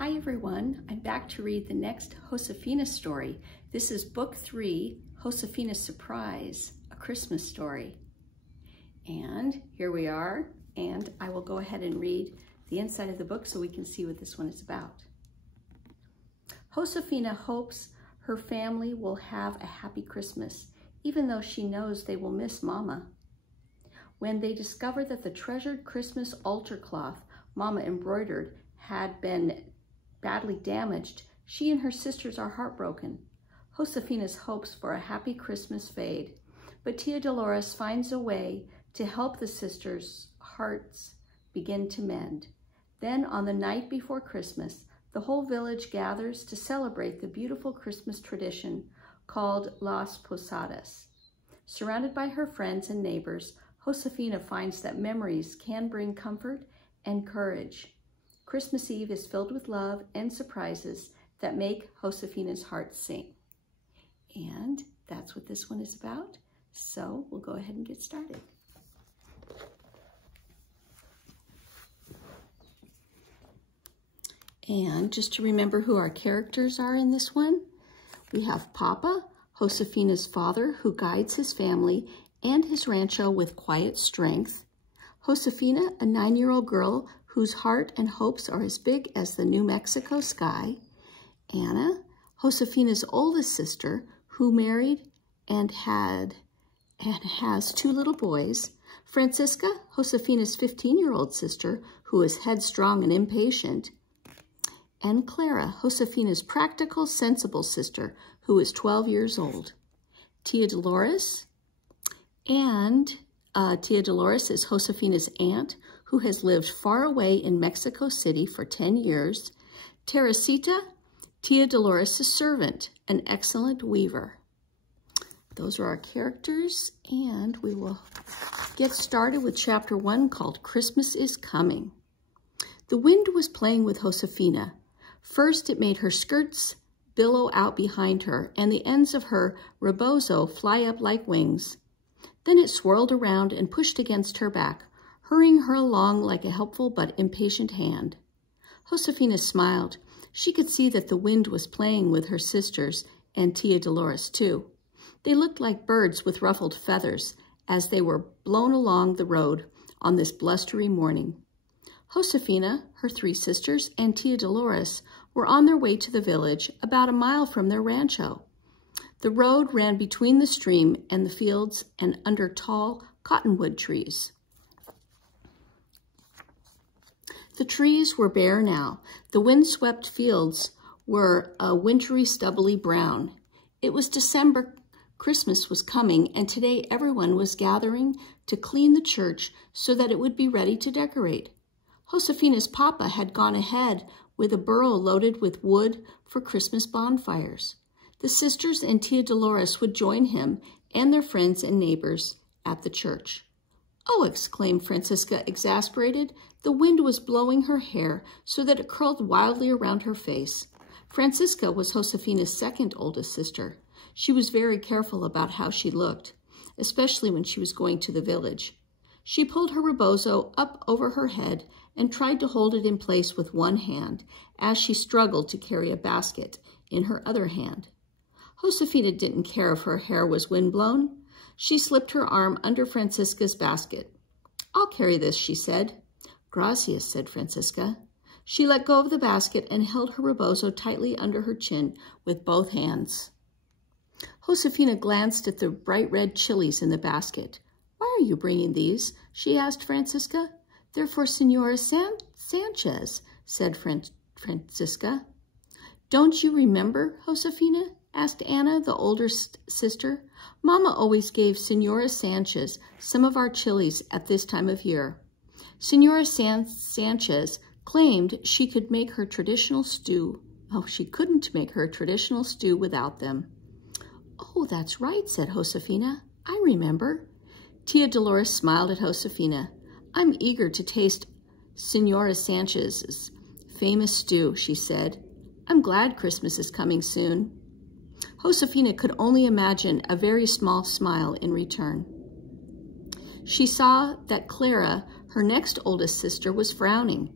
Hi everyone, I'm back to read the next Josefina story. This is book 3, Josefina's Surprise, A Christmas Story. And here we are, and I will go ahead and read the inside of the book so we can see what this one is about. Josefina hopes her family will have a happy Christmas, even though she knows they will miss Mama. When they discover that the treasured Christmas altar cloth Mama embroidered had been badly damaged, she and her sisters are heartbroken. Josefina's hopes for a happy Christmas fade, but Tia Dolores finds a way to help the sisters' hearts begin to mend. Then on the night before Christmas, the whole village gathers to celebrate the beautiful Christmas tradition called Las Posadas. Surrounded by her friends and neighbors, Josefina finds that memories can bring comfort and courage. Christmas Eve is filled with love and surprises that make Josefina's heart sing. And that's what this one is about. So we'll go ahead and get started. And just to remember who our characters are in this one, we have Papa, Josefina's father, who guides his family and his rancho with quiet strength. Josefina, a 9-year-old girl whose heart and hopes are as big as the New Mexico sky. Anna, Josefina's oldest sister, who married and has 2 little boys. Francisca, Josefina's 15-year-old sister, who is headstrong and impatient. And Clara, Josefina's practical, sensible sister, who is 12 years old. Tia Dolores, and Tia Dolores is Josefina's aunt, who has lived far away in Mexico City for 10 years. Teresita, Tia Dolores' servant, an excellent weaver. Those are our characters, and we will get started with chapter 1 called Christmas is Coming. The wind was playing with Josefina. First, it made her skirts billow out behind her, and the ends of her rebozo fly up like wings. Then it swirled around and pushed against her back, hurrying her along like a helpful but impatient hand. Josefina smiled. She could see that the wind was playing with her sisters and Tia Dolores too. They looked like birds with ruffled feathers as they were blown along the road on this blustery morning. Josefina, her 3 sisters, and Tia Dolores were on their way to the village about a mile from their rancho. The road ran between the stream and the fields and under tall cottonwood trees. The trees were bare now. The windswept fields were a wintry, stubbly brown. It was December. Christmas was coming, and today everyone was gathering to clean the church so that it would be ready to decorate. Josefina's papa had gone ahead with a burro loaded with wood for Christmas bonfires. The sisters and Tia Dolores would join him and their friends and neighbors at the church. "Oh," exclaimed Francisca, exasperated. The wind was blowing her hair so that it curled wildly around her face. Francisca was Josefina's 2nd oldest sister. She was very careful about how she looked, especially when she was going to the village. She pulled her rebozo up over her head and tried to hold it in place with one hand as she struggled to carry a basket in her other hand. Josefina didn't care if her hair was windblown. She slipped her arm under Francisca's basket. "I'll carry this," she said. "Gracias," said Francisca. She let go of the basket and held her rebozo tightly under her chin with both hands. Josefina glanced at the bright red chilies in the basket. "Why are you bringing these?" she asked Francisca. "They're for Senora Sanchez," said Francisca. "Don't you remember, Josefina?" asked Anna, the older sister. "Mama always gave Senora Sanchez some of our chilies at this time of year. Senora Sanchez claimed she could make her traditional stew. Oh, she couldn't make her traditional stew without them." "Oh, that's right," said Josefina. "I remember." Tia Dolores smiled at Josefina. "I'm eager to taste Senora Sanchez's famous stew," she said. "I'm glad Christmas is coming soon." Josefina could only imagine a very small smile in return. She saw that Clara, her next oldest sister, was frowning.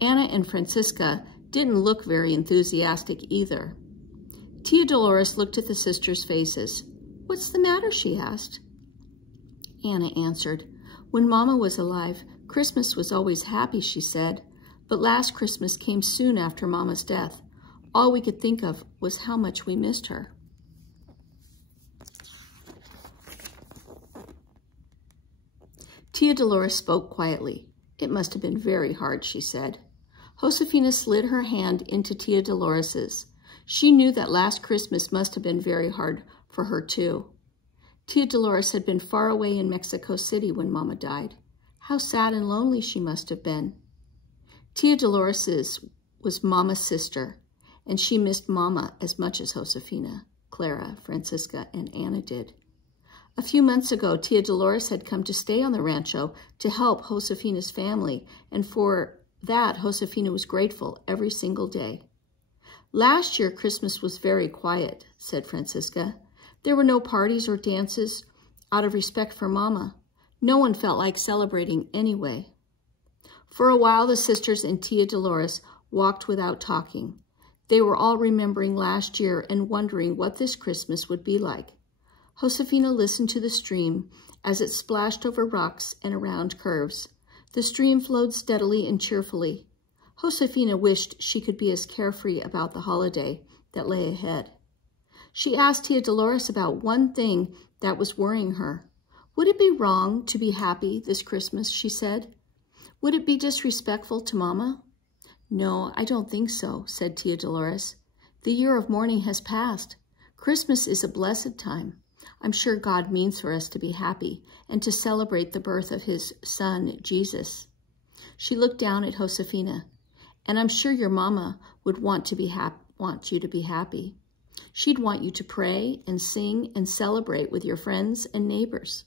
Anna and Francisca didn't look very enthusiastic either. Tia Dolores looked at the sisters' faces. "What's the matter?" she asked. Anna answered. "When Mama was alive, Christmas was always happy," she said. "But last Christmas came soon after Mama's death. All we could think of was how much we missed her." Tia Dolores spoke quietly. "It must have been very hard," she said. Josefina slid her hand into Tia Dolores's. She knew that last Christmas must have been very hard for her too. Tia Dolores had been far away in Mexico City when Mama died. How sad and lonely she must have been. Tia Dolores's was Mama's sister, and she missed Mama as much as Josefina, Clara, Francisca, and Anna did. A few months ago, Tia Dolores had come to stay on the rancho to help Josefina's family, and for that, Josefina was grateful every single day. "Last year, Christmas was very quiet," said Francisca. "There were no parties or dances out of respect for Mama. No one felt like celebrating anyway." For a while, the sisters and Tia Dolores walked without talking. They were all remembering last year and wondering what this Christmas would be like. Josefina listened to the stream as it splashed over rocks and around curves. The stream flowed steadily and cheerfully. Josefina wished she could be as carefree about the holiday that lay ahead. She asked Tia Dolores about one thing that was worrying her. "Would it be wrong to be happy this Christmas?" she said. "Would it be disrespectful to Mama?" "No, I don't think so," said Tia Dolores. "The year of mourning has passed. Christmas is a blessed time. I'm sure God means for us to be happy and to celebrate the birth of his son, Jesus." She looked down at Josefina. "And I'm sure your Mama would want you to be happy. She'd want you to pray and sing and celebrate with your friends and neighbors."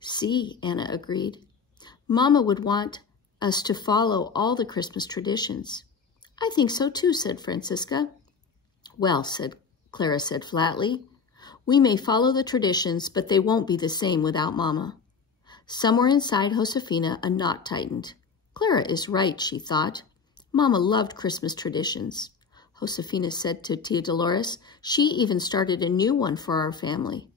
"See," Anna agreed. "Mama would want us to follow all the Christmas traditions." "I think so too," said Francisca. "Well," Clara said flatly, "we may follow the traditions, but they won't be the same without Mama." Somewhere inside Josefina, a knot tightened. Clara is right, she thought. Mama loved Christmas traditions. Josefina said to Tia Dolores, she even started a new one for our family.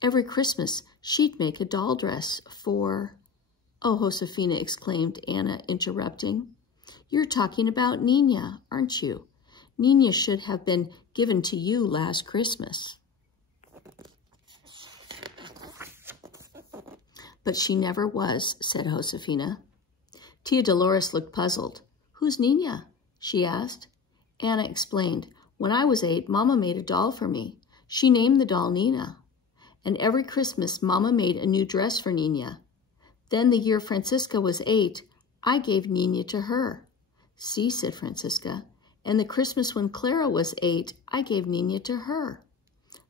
Every Christmas, she'd make a doll dress for... "Oh, Josefina," exclaimed Anna, interrupting. "You're talking about Nina, aren't you? Nina should have been given to you last Christmas." "But she never was," said Josefina. Tia Dolores looked puzzled. "Who's Nina?" she asked. Anna explained. "When I was 8, Mama made a doll for me. She named the doll Nina. And every Christmas, Mama made a new dress for Nina. Then the year Francisca was 8, I gave Nina to her." "See," said Francisca. "And the Christmas when Clara was 8, I gave Nina to her."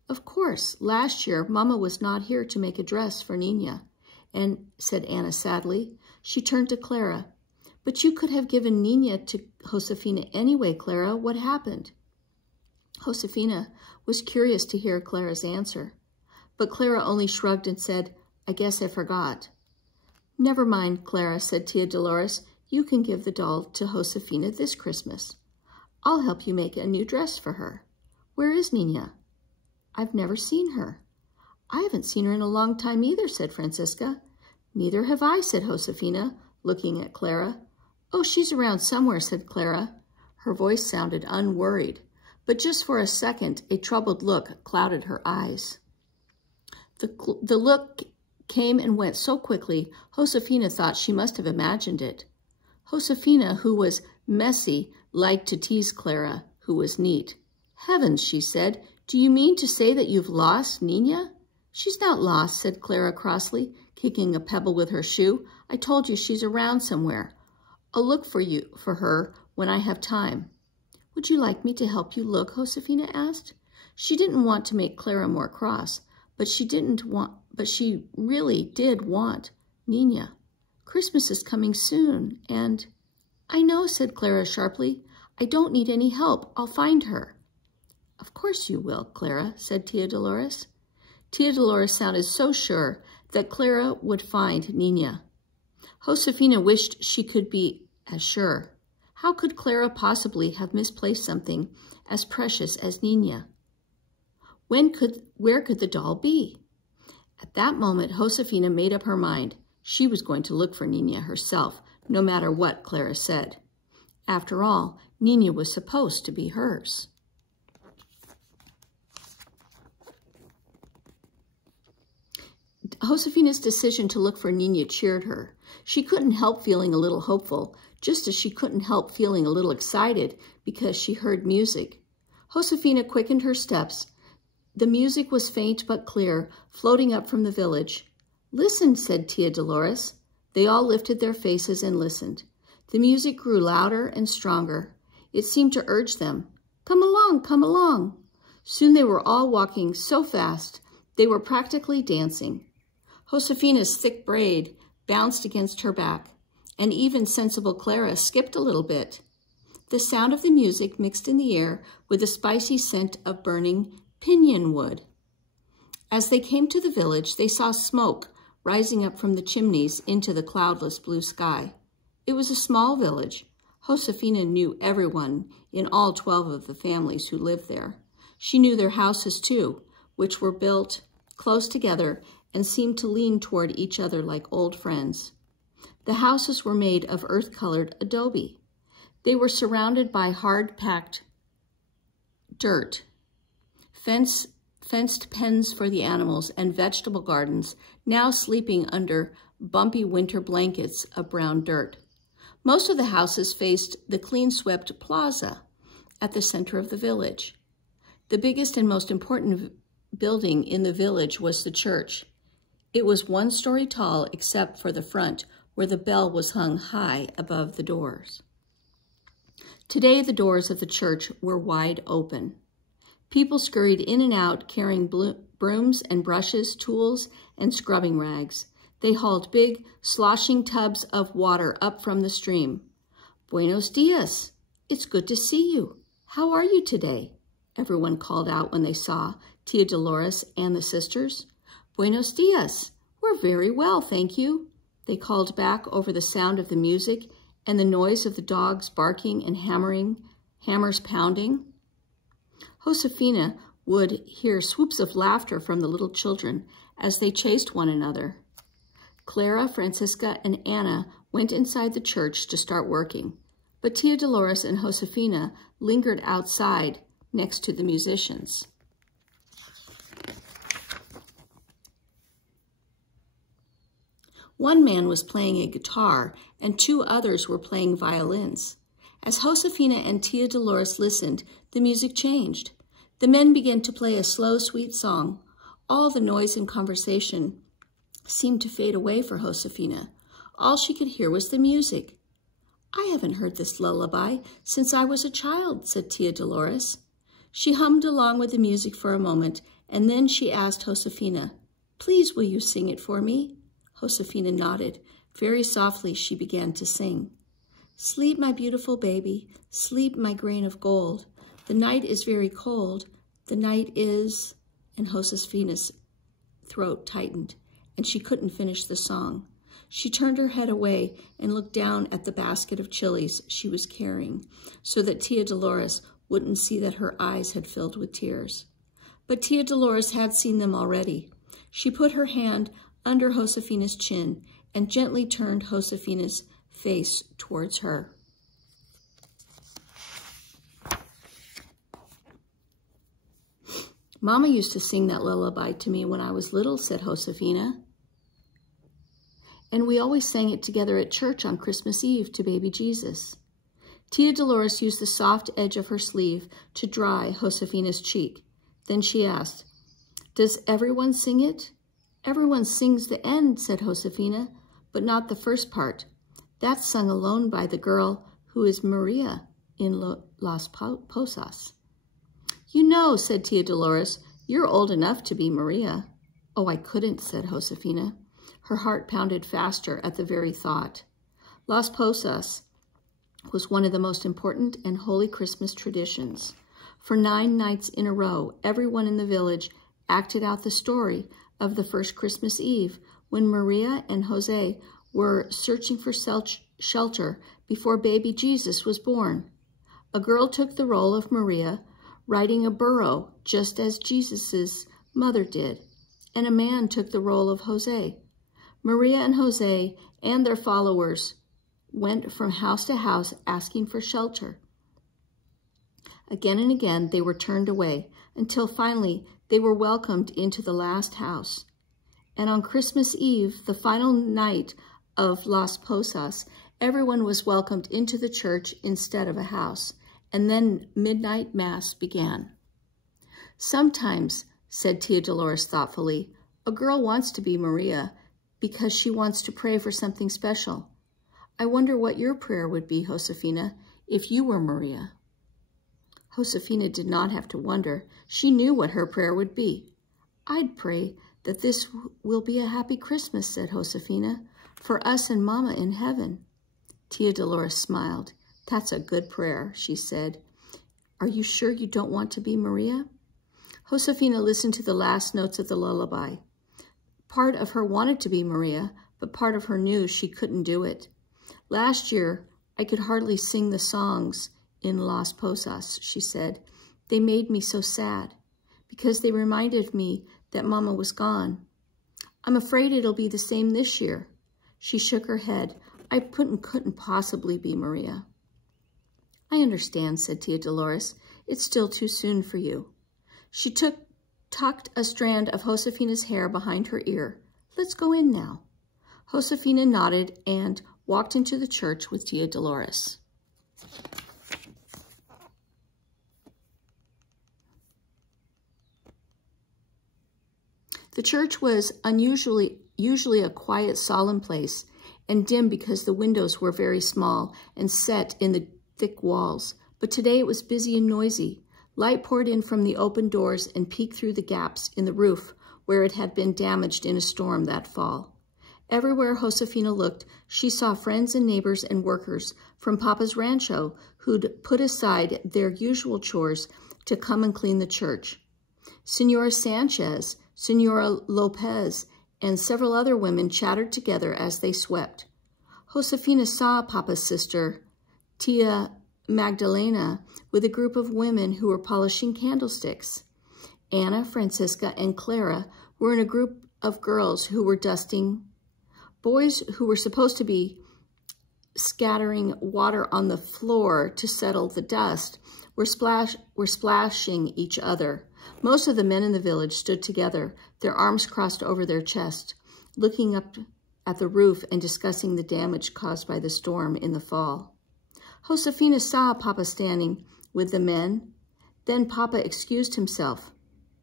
"Of course, last year, Mama was not here to make a dress for Nina," and said Anna sadly. She turned to Clara. "But you could have given Nina to Josefina anyway, Clara. What happened?" Josefina was curious to hear Clara's answer. But Clara only shrugged and said, "I guess I forgot." "Never mind, Clara," said Tia Dolores. "You can give the doll to Josefina this Christmas. I'll help you make a new dress for her. Where is Nina?" "I've never seen her." "I haven't seen her in a long time either," said Francisca. "Neither have I," said Josefina, looking at Clara. "Oh, she's around somewhere," said Clara. Her voice sounded unworried, but just for a second, a troubled look clouded her eyes. The look came and went so quickly, Josefina thought she must have imagined it. Josefina, who was messy, liked to tease Clara, who was neat. "Heavens," she said, "do you mean to say that you've lost Nina?" "She's not lost," said Clara crossly, kicking a pebble with her shoe. "I told you she's around somewhere. I'll look for her when I have time." "Would you like me to help you look?" Josefina asked. She didn't want to make Clara more cross, but she really did want Nina. Christmas is coming soon, and... "I know," said Clara sharply. "I don't need any help. I'll find her." "Of course you will, Clara," said Tia Dolores. Tia Dolores sounded so sure that Clara would find Nina. Josefina wished she could be as sure. How could Clara possibly have misplaced something as precious as Nina? Where could the doll be? At that moment, Josefina made up her mind. She was going to look for Nina herself, no matter what Clara said. After all, Nina was supposed to be hers. Josefina's decision to look for Nina cheered her. She couldn't help feeling a little hopeful, just as she couldn't help feeling a little excited because she heard music. Josefina quickened her steps. The music was faint but clear, floating up from the village. "Listen," said Tia Dolores. They all lifted their faces and listened. The music grew louder and stronger. It seemed to urge them. "Come along, come along." Soon they were all walking so fast, they were practically dancing. Josefina's thick braid bounced against her back, and even sensible Clara skipped a little bit. The sound of the music mixed in the air with the spicy scent of burning piñon wood. As they came to the village, they saw smoke rising up from the chimneys into the cloudless blue sky. It was a small village. Josefina knew everyone in all 12 of the families who lived there. She knew their houses too, which were built close together and seemed to lean toward each other like old friends. The houses were made of earth-colored adobe. They were surrounded by hard-packed dirt, fenced pens for the animals, and vegetable gardens, now sleeping under bumpy winter blankets of brown dirt. Most of the houses faced the clean-swept plaza at the center of the village. The biggest and most important building in the village was the church. It was 1 story tall except for the front, where the bell was hung high above the doors. Today, the doors of the church were wide open. People scurried in and out, carrying brooms and brushes, tools, and scrubbing rags. They hauled big, sloshing tubs of water up from the stream. "Buenos dias. It's good to see you. How are you today?" everyone called out when they saw Tia Dolores and the sisters. "Buenos dias. We're very well, thank you," they called back over the sound of the music and the noise of the dogs barking and hammers pounding. Josefina would hear swoops of laughter from the little children as they chased one another. Clara, Francisca, and Anna went inside the church to start working, but Tia Dolores and Josefina lingered outside next to the musicians. One man was playing a guitar, and 2 others were playing violins. As Josefina and Tia Dolores listened, the music changed. The men began to play a slow, sweet song. All the noise and conversation seemed to fade away for Josefina. All she could hear was the music. "I haven't heard this lullaby since I was a child," said Tia Dolores. She hummed along with the music for a moment, and then she asked Josefina, "Please, will you sing it for me?" Josefina nodded. Very softly she began to sing. "Sleep, my beautiful baby, sleep, my grain of gold. The night is very cold, the night is..." And Josefina's throat tightened, and she couldn't finish the song. She turned her head away and looked down at the basket of chilies she was carrying, so that Tia Dolores wouldn't see that her eyes had filled with tears. But Tia Dolores had seen them already. She put her hand under Josefina's chin and gently turned Josefina's face towards her. "Mama used to sing that lullaby to me when I was little," said Josefina. "And we always sang it together at church on Christmas Eve to baby Jesus." Tia Dolores used the soft edge of her sleeve to dry Josefina's cheek. Then she asked, "Does everyone sing it?" "Everyone sings the end," said Josefina, "but not the first part. That's sung alone by the girl who is Maria in Las Posas." "You know," said Tia Dolores, "you're old enough to be Maria." "Oh, I couldn't," said Josefina. Her heart pounded faster at the very thought. Las Posas was one of the most important and holy Christmas traditions. For 9 nights in a row, everyone in the village acted out the story of the first Christmas Eve when Maria and Jose were searching for shelter before baby Jesus was born. A girl took the role of Maria, riding a burro, just as Jesus' mother did, and a man took the role of Jose. Maria and Jose and their followers went from house to house asking for shelter. Again and again they were turned away, until finally they were welcomed into the last house. And on Christmas Eve, the final night of Las Posas, everyone was welcomed into the church instead of a house, and then midnight mass began. Sometimes, said Tia Dolores thoughtfully, a girl wants to be Maria because she wants to pray for something special. I wonder what your prayer would be, Josefina, if you were Maria. Josefina did not have to wonder. She knew what her prayer would be. I'd pray that this will be a happy Christmas, said Josefina, for us and Mama in heaven. Tia Dolores smiled. That's a good prayer, she said. Are you sure you don't want to be Maria? Josefina listened to the last notes of the lullaby. Part of her wanted to be Maria, but part of her knew she couldn't do it. Last year, I could hardly sing the songs in Las Posas, she said. They made me so sad because they reminded me that Mama was gone. I'm afraid it'll be the same this year. She shook her head. I couldn't possibly be Maria. I understand, said Tia Dolores. It's still too soon for you. She tucked a strand of Josefina's hair behind her ear. Let's go in now. Josefina nodded and walked into the church with Tia Dolores. The church was usually a quiet, solemn place, and dim because the windows were very small and set in the thick walls. But today it was busy and noisy. Light poured in from the open doors and peeked through the gaps in the roof where it had been damaged in a storm that fall. Everywhere Josefina looked, she saw friends and neighbors and workers from Papa's rancho who'd put aside their usual chores to come and clean the church. Senora Sanchez, Senora Lopez, and several other women chattered together as they swept. Josefina saw Papa's sister, Tia Magdalena, with a group of women who were polishing candlesticks. Anna, Francisca, and Clara were in a group of girls who were dusting. Boys who were supposed to be scattering water on the floor to settle the dust were splashing each other. Most of the men in the village stood together, their arms crossed over their chest, looking up at the roof and discussing the damage caused by the storm in the fall. Josefina saw Papa standing with the men. Then Papa excused himself.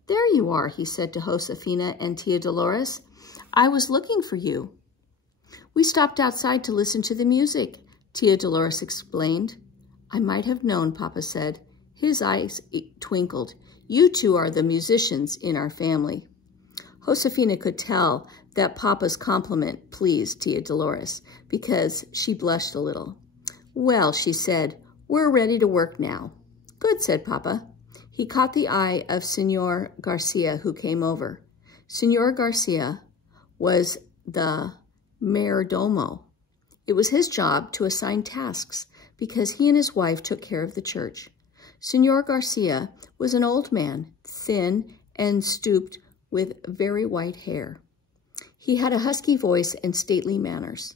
There you are, he said to Josefina and Tia Dolores. I was looking for you. We stopped outside to listen to the music, Tia Dolores explained. I might have known, Papa said. His eyes twinkled. You two are the musicians in our family. Josefina could tell that Papa's compliment pleased Tia Dolores because she blushed a little. Well, she said, we're ready to work now. Good, said Papa. He caught the eye of Senor Garcia, who came over. Senor Garcia was the mayordomo. It was his job to assign tasks because he and his wife took care of the church. Senor Garcia was an old man, thin and stooped with very white hair. He had a husky voice and stately manners.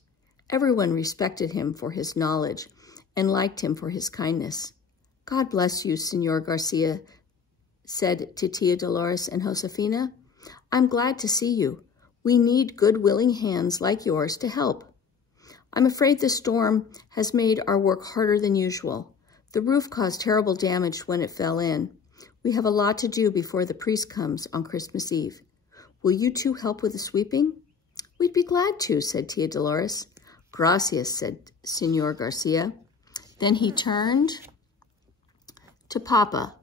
Everyone respected him for his knowledge and liked him for his kindness. God bless you, Senor Garcia said to Tia Dolores and Josefina. I'm glad to see you. We need good, willing hands like yours to help. I'm afraid the storm has made our work harder than usual. The roof caused terrible damage when it fell in. We have a lot to do before the priest comes on Christmas Eve. Will you two help with the sweeping? We'd be glad to, said Tia Dolores. Gracias, said Senor Garcia. Then he turned to Papa.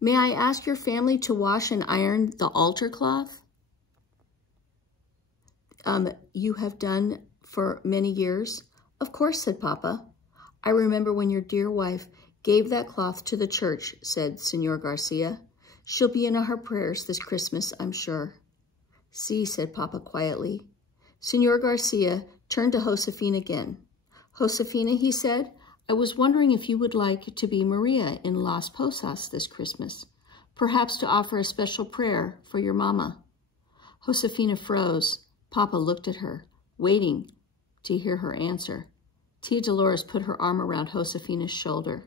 May I ask your family to wash and iron the altar cloth? You have done for many years? Of course, said Papa. I remember when your dear wife gave that cloth to the church, said Senor Garcia. She'll be in our prayers this Christmas, I'm sure. See, said Papa quietly. Senor Garcia turned to Josefina again. Josefina, he said, I was wondering if you would like to be Maria in Las Posas this Christmas, perhaps to offer a special prayer for your mama." Josefina froze. Papa looked at her, waiting to hear her answer. Tia Dolores put her arm around Josefina's shoulder.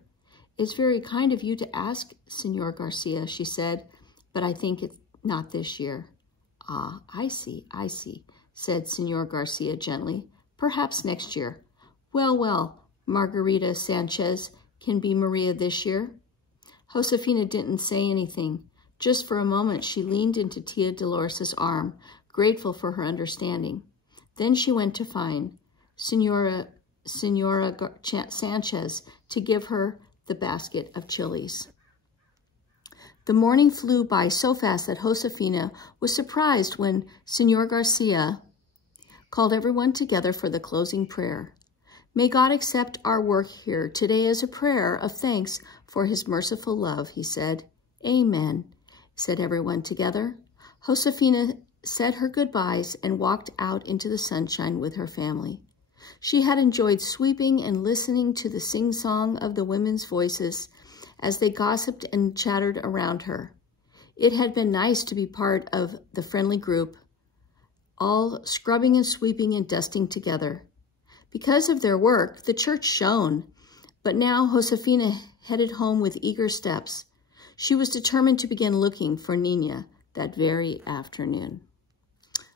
"It's very kind of you to ask, Senor Garcia," she said, "but I think it's not this year." "Ah, I see, said Senor Garcia gently. "Perhaps next year." Well, Margarita Sanchez can be Maria this year." Josefina didn't say anything. Just for a moment, she leaned into Tia Dolores' arm, grateful for her understanding. Then she went to find Senora Sanchez to give her the basket of chilies. The morning flew by so fast that Josefina was surprised when Senor Garcia called everyone together for the closing prayer. "May God accept our work here today as a prayer of thanks for his merciful love," he said. "Amen," said everyone together. Josefina said her goodbyes and walked out into the sunshine with her family. She had enjoyed sweeping and listening to the sing-song of the women's voices as they gossiped and chattered around her. It had been nice to be part of the friendly group, all scrubbing and sweeping and dusting together. Because of their work, the church shone, but now Josefina headed home with eager steps. She was determined to begin looking for Nina that very afternoon.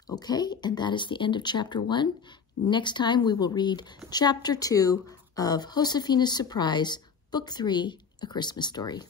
Okay, and that is the end of chapter 1. Next time we will read chapter 2 of Josefina's Surprise, Book 3, A Christmas Story.